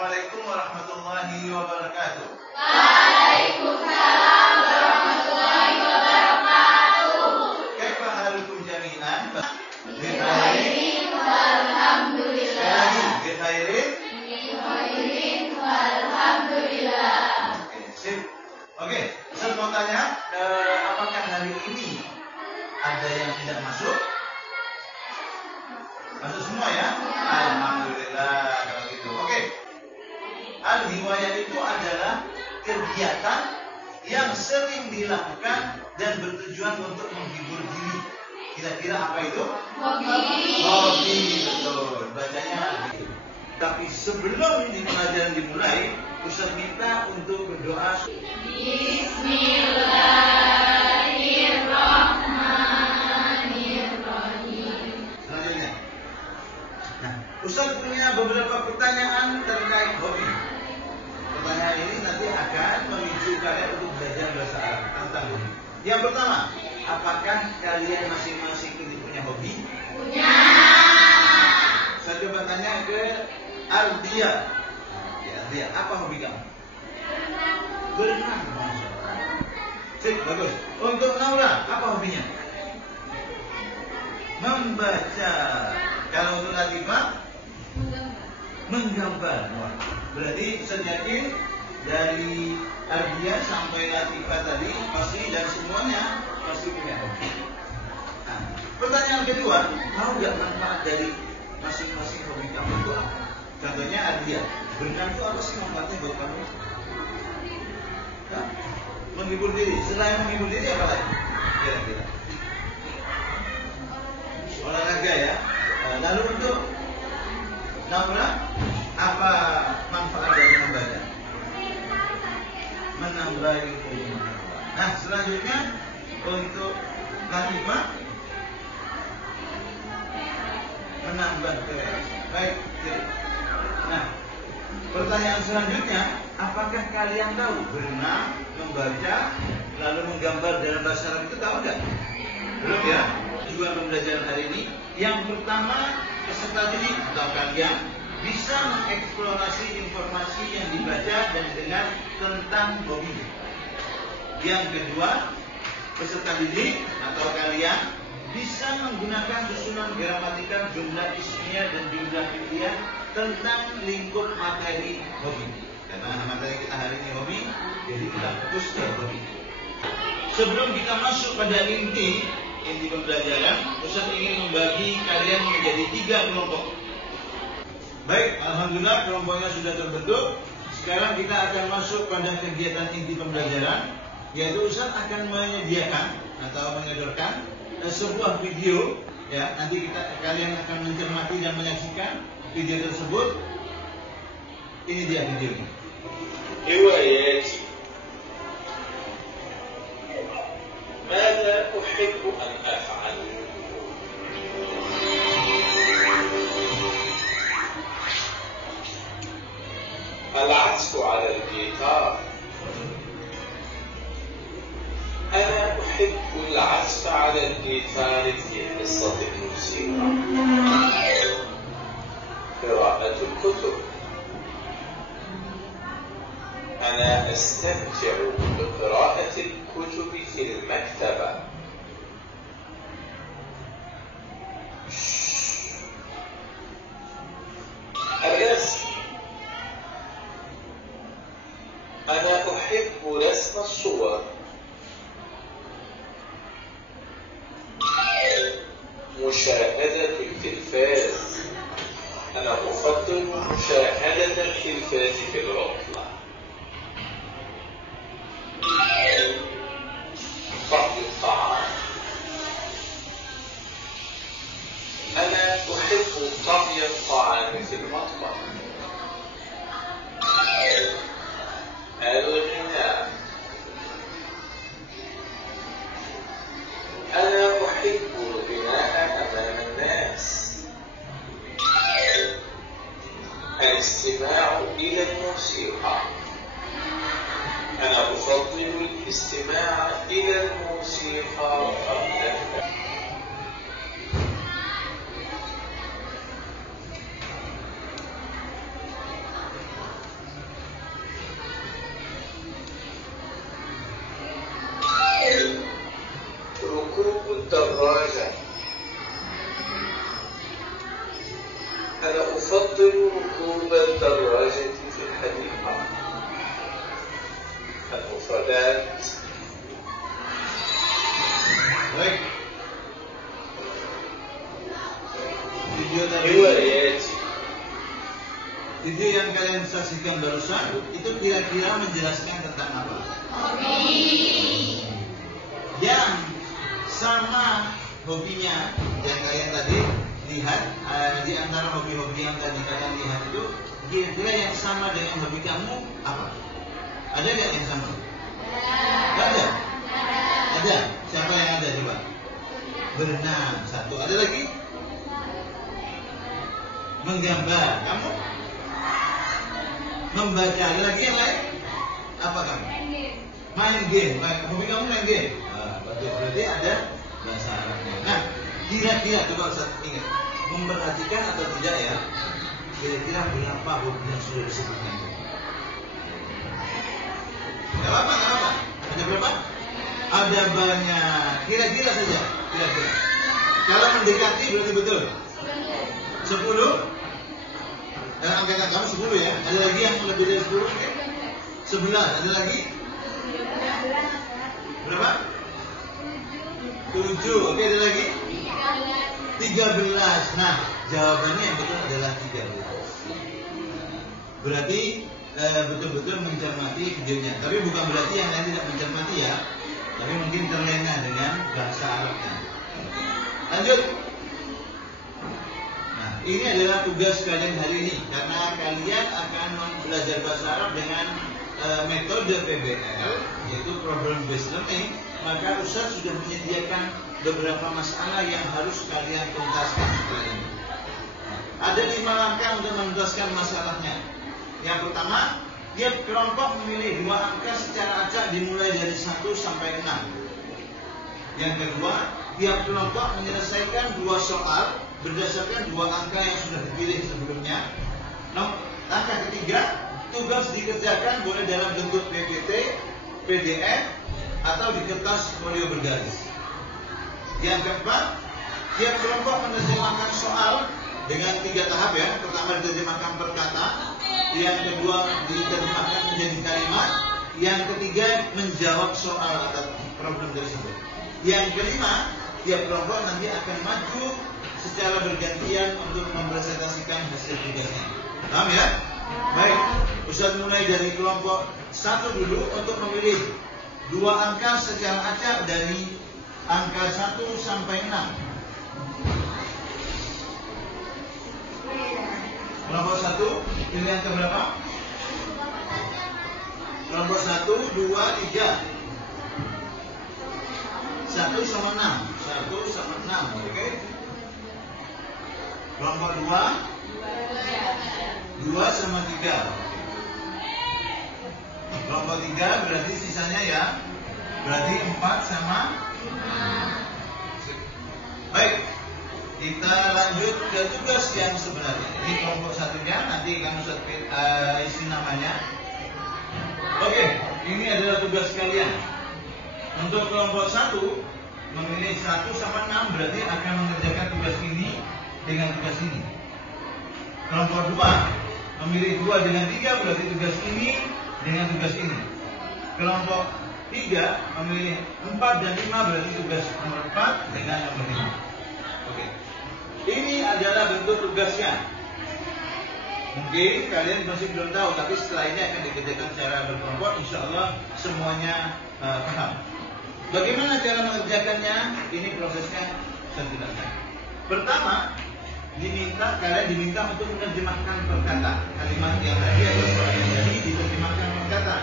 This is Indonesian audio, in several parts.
Assalamualaikum warahmatullahi wabarakatuh. Waalaikumsalam warahmatullahi wabarakatuh. Kaifa halukum jami'an? Bikhairin walhamdulillah. Bikhairin Walhamdulillah. Oke, sip. Oke, Ustaz mau tanya, apakah hari ini ada yang tidak masuk? Masuk semua ya? Alhamdulillah kalau gitu. Oke. Al-hiwayah itu adalah kegiatan yang sering dilakukan dan bertujuan untuk menghibur diri. Kira-kira apa itu? Hobi, betul. Bacanya gitu. Tapi sebelum pelajaran dimulai, Ustaz minta untuk berdoa. Bismillahirrahmanirrahim. Selanjutnya. Nah, Ustaz punya beberapa pertanyaan terkait hobi. Pertanyaan ini nanti akan memicu kalian untuk belajar bahasa Arab tentang hobi. Yang pertama, apakah kalian masing-masing ini punya hobi? Punya. Saya coba tanya ke Ardia. Ya, Ardia, apa hobi kamu? Berenang. Masya Allah. Sip, bagus. Untuk Naura, apa hobinya? Membaca. Kalau untuk Latifah, menggambar. Wah, berarti saya yakin dari Ardia sampai Latifah tadi pasti dan semuanya pasti punya hobi. Nah, pertanyaan kedua, mau nggak manfaat dari masing-masing hobi kamu itu apa? Contohnya Ardia, berenang itu apa sih manfaatnya buat kamu? Nah, menghibur diri. Selain menghibur diri apa lagi? Kira-kira. Olahraga ya. Lalu untuk Naura, apa manfaat dari membaca? Menambah ilmu. Nah, selanjutnya untuk Latifah, menambah kewawasan. Baik. Nah, pertanyaan selanjutnya, apakah kalian tahu berenang, membaca, lalu menggambar dalam bahasa Arab itu tahu nggak? Belum ya? Tujuan pembelajaran hari ini, yang pertama, peserta didik atau kalian bisa mengeksplorasi informasi yang dibaca dan didengar tentang hobi. Yang kedua, peserta didik atau kalian bisa menggunakan susunan gramatikal jumlah ismiyah dan jumlah fi'liyah tentang lingkup materi hobi. Karena materi kita hari ini hobi, jadi kita fokus ke hobi. Sebelum kita masuk pada inti pembelajaran, Ustaz ingin membagi kalian menjadi 3 kelompok. Baik, alhamdulillah kelompoknya sudah terbentuk. Sekarang kita akan masuk pada kegiatan inti pembelajaran, yaitu Ustaz akan menyediakan atau menyodorkan sebuah video. Ya, nanti kalian akan mencermati dan menyaksikan video tersebut. Ini dia videonya. هواياتي ماذا أحب أن أفعل العزف على الجيتار أنا أحب العزف على الجيتار في حصة الموسيقى قراءة الكتب أنا أستمتع بقراءة الكتب في المكتبة الرسم أنا أحب رسم الصور مشاهدة التلفاز أنا أفضل مشاهدة التلفاز في العطلة طهي الطعام أنا أحب طهي الطعام في المطبخ الغناء أنا أحب الغناء أمام الناس الاستماع إلى الموسيقى الدراجة. أنا أفضل ركوب الدراجة في الحديقة. المفردات. Baik. Video tadi, روايات. video yang kalian saksikan barusan itu kira-kira menjelaskan tentang apa? Hobi. Yang sama hobinya yang kalian tadi lihat, di antara hobi-hobi yang tadi kalian lihat itu kira-kira yang sama dengan hobi kamu apa? Ada nggak yang sama? Nggak ada. Ada. Siapa yang ada coba? Berenang. Satu. Ada lagi? Menggambar. Kamu? Membaca. Ada lagi yang lain? Apa kamu? Main game. Hobi kamu main game. Betul. Berarti ada bahasa Arabnya. Nah, kira-kira coba Ustaz ingat, memperhatikan atau tidak ya? Kira-kira berapa hobi yang sudah disebutkan? Gak apa-apa. Ada berapa? Ada banyak. Kira-kira saja. Kira-kira. Kalau mendekati berarti betul. 10. Dan angkatan kamu 10 ya. Ada lagi yang lebih dari 10? 11. Ada lagi? Berapa? 7. Oke, ada lagi? 13. Nah, jawabannya yang betul adalah 13. Berarti betul-betul mencermati videonya. Tapi bukan berarti yang lain tidak mencermati ya. Tapi mungkin terlena dengan bahasa Arabnya. Lanjut. Nah, ini adalah tugas kalian hari ini. Karena kalian akan belajar bahasa Arab dengan metode PBL, yaitu Problem Based Learning. Maka Ustaz sudah menyediakan beberapa masalah yang harus kalian tuntaskan setelah ini. Ada 5 langkah untuk menuntaskan masalahnya. Yang pertama, tiap kelompok memilih 2 angka secara acak dimulai dari 1 sampai 6. Yang kedua, tiap kelompok menyelesaikan 2 soal berdasarkan 2 angka yang sudah dipilih sebelumnya. Langkah ketiga, tugas dikerjakan boleh dalam bentuk PPT, PDF, atau di kertas folio bergaris. Yang keempat, tiap kelompok menerjemahkan soal dengan 3 tahap ya. Pertama diterjemahkan per kata, yang kedua diterjemahkan menjadi kalimat, yang ketiga menjawab soal atau problem tersebut. Yang kelima, tiap kelompok nanti akan maju secara bergantian untuk mempresentasikan hasil tugasnya. Paham ya? Baik, Ustaz mulai dari kelompok 1 dulu untuk memilih 2 angka secara acak dari angka 1 sampai 6. Kelompok 1, pilihan keberapa? Kelompok 1, 2, 3. 1 sama 6. 1 sama 6, oke? Kelompok 2, 2 sama 3. Kelompok 3 berarti sisanya ya. Berarti 4 sama 5. Baik, kita lanjut ke tugas yang sebenarnya. Ini kelompok 1-nya, nanti kamu isi namanya. Oke, ini adalah tugas kalian. Untuk kelompok 1 memilih 1 sama 6 berarti akan mengerjakan tugas ini dengan tugas ini. Kelompok 2 memilih 2 dengan 3 berarti tugas ini dengan tugas ini. Kelompok 3 memilih 4 dan 5 berarti tugas nomor 4 dengan nomor 5. Oke. Ini adalah bentuk tugasnya. Mungkin kalian masih belum tahu, tapi setelah ini akan dikerjakan secara berkelompok. Insya Allah semuanya paham. Bagaimana cara mengerjakannya? Ini prosesnya saya jelaskan. Pertama, kalian diminta untuk menerjemahkan per kata. Kalimat yang tadi atau soal yang tadi diterjemahkan per kata.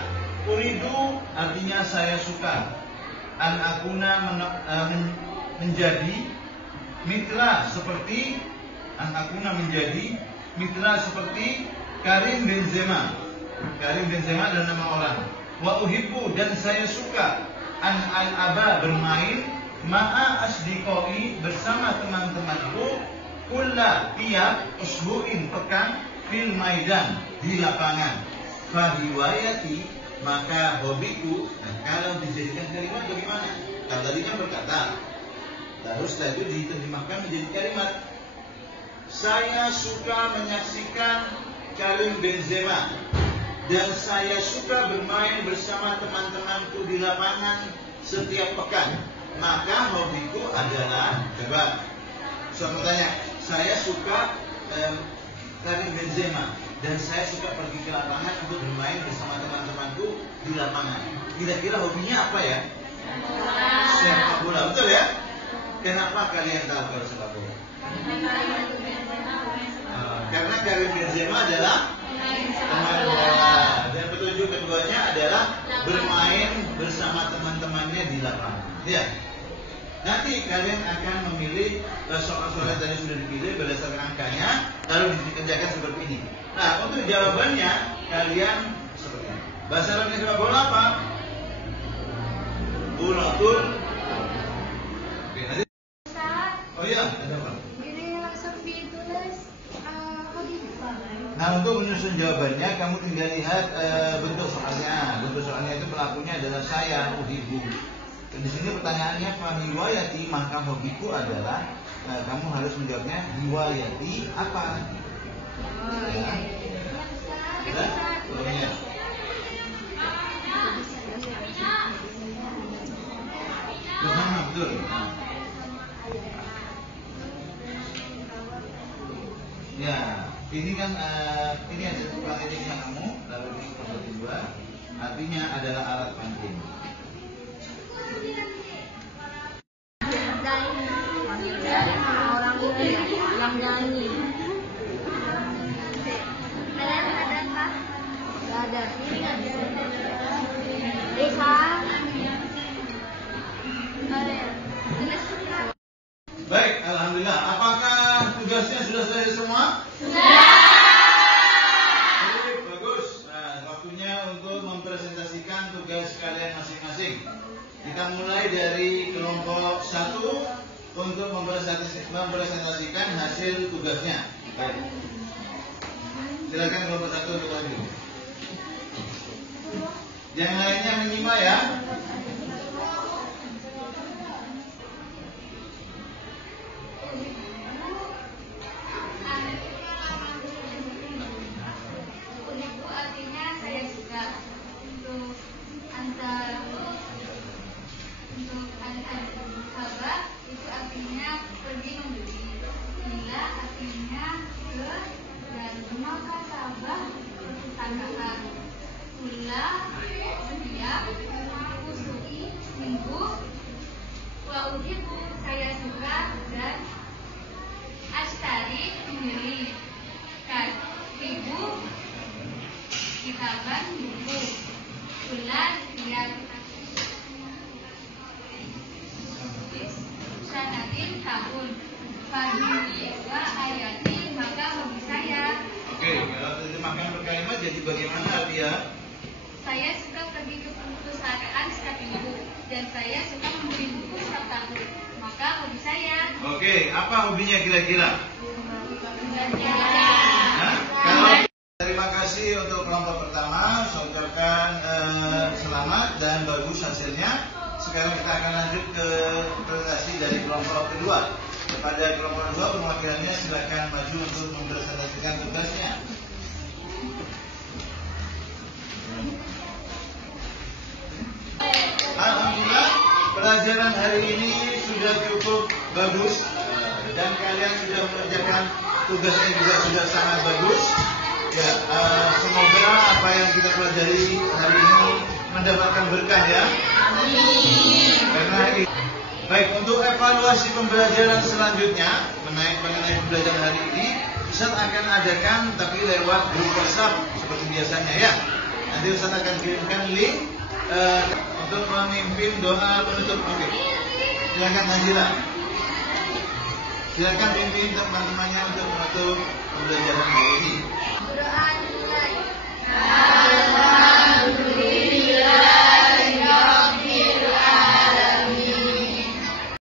Uridu artinya saya suka. An akuna menjadi mitra seperti an akuna menjadi mitra seperti Karim Benzema. Karim Benzema adalah nama orang. Wa uhibbu dan saya suka an al-aba bermain ma'a asdiqai bersama teman-temanku kulla tiap usbu'in pekan fil maidan di lapangan. Fahiwayati maka hobiku. Nah, kalau dijadikan kalimat bagaimana? Kalau tadi kan berkata, Lalu setelah itu diterjemahkan menjadi kalimat. Saya suka menyaksikan Karim Benzema dan saya suka bermain bersama teman-temanku di lapangan setiap pekan. Maka hobiku adalah, coba saya bertanya, saya suka Karim Benzema dan saya suka pergi ke lapangan untuk bermain bersama teman-temanku di lapangan. Kira-kira hobinya apa ya? Sepak bola, betul ya? Kenapa kalian tahu kalau sepak bola? Karena Karim Benzema adalah pemain bola dan petunjuk keduanya adalah bermain bersama teman-temannya di lapangan. Ya. Nanti kalian akan memilih soal-soal yang tadi sudah dipilih berdasarkan angkanya, lalu dikerjakan seperti ini. Nah, untuk jawabannya kalian seperti ini. Bahasa Arabnya sepak bola apa? Bulatul. Oke, nanti. Oh iya, ada apa? Ini langsung ditulis Nah, untuk menyusun jawabannya, kamu tinggal lihat bentuk soalnya. Bentuk soalnya itu pelakunya adalah saya, uhibu. Di sini pertanyaannya riwayati, maka hobiku adalah. Nah, kamu harus menjawabnya riwayati apa? Ya. Oh iya. Bersama, betul. Ya, ini kan ini ada tukang titiknya kamu, lalu ini nomor 2, artinya adalah alat pancing. yang nyanyi. Kalian ada apa? Gak ada. Bisa. Baik, alhamdulillah. Apakah tugasnya sudah selesai semua? Sudah. Oke, bagus. Nah, waktunya untuk mempresentasikan tugas kalian masing-masing. Kita mulai dari kelompok 1 untuk mempresentasikan hasil tugasnya. Baik. Silakan kelompok 1 untuk maju. Yang lainnya menyimak ya. Uhibu artinya saya suka. Untuk al-habah itu artinya pergi membeli. Bila artinya ke dan maka sabah perpustakaan. Kula setiap usui minggu. Wa uhibu saya suka dan ashtari membeli. Ibu kitaban buku. Bulan tiap sanatin tahun. Fahimi wa ayati maka hobi saya. Oke, kalau terjemahkan berkalimat jadi bagaimana dia? Saya suka pergi ke perpustakaan setiap minggu dan saya suka membeli buku setiap tahun. Maka hobi saya. Oke, apa hobinya kira-kira? Nah, Kalau terima kasih untuk kelompok pertama, saya ucapkan selamat dan bagus hasilnya. Sekarang kita akan lanjut ke presentasi dari kelompok kedua. Kepada kelompok kedua, perwakilannya silakan maju untuk mempresentasikan tugasnya. Alhamdulillah, pelajaran hari ini sudah cukup bagus dan kalian sudah mengerjakan tugasnya juga sudah sangat bagus. Ya, semoga apa yang kita pelajari hari ini mendapatkan berkah ya. Karena baik, untuk evaluasi pembelajaran selanjutnya mengenai pembelajaran hari ini, Ustaz akan adakan tapi lewat grup WhatsApp seperti biasanya ya. Nanti Ustaz akan kirimkan link untuk memimpin doa penutup. Oke. Silakan Najila. Silakan pimpin teman-temannya untuk menutup pembelajaran hari ini. Doa dimulai.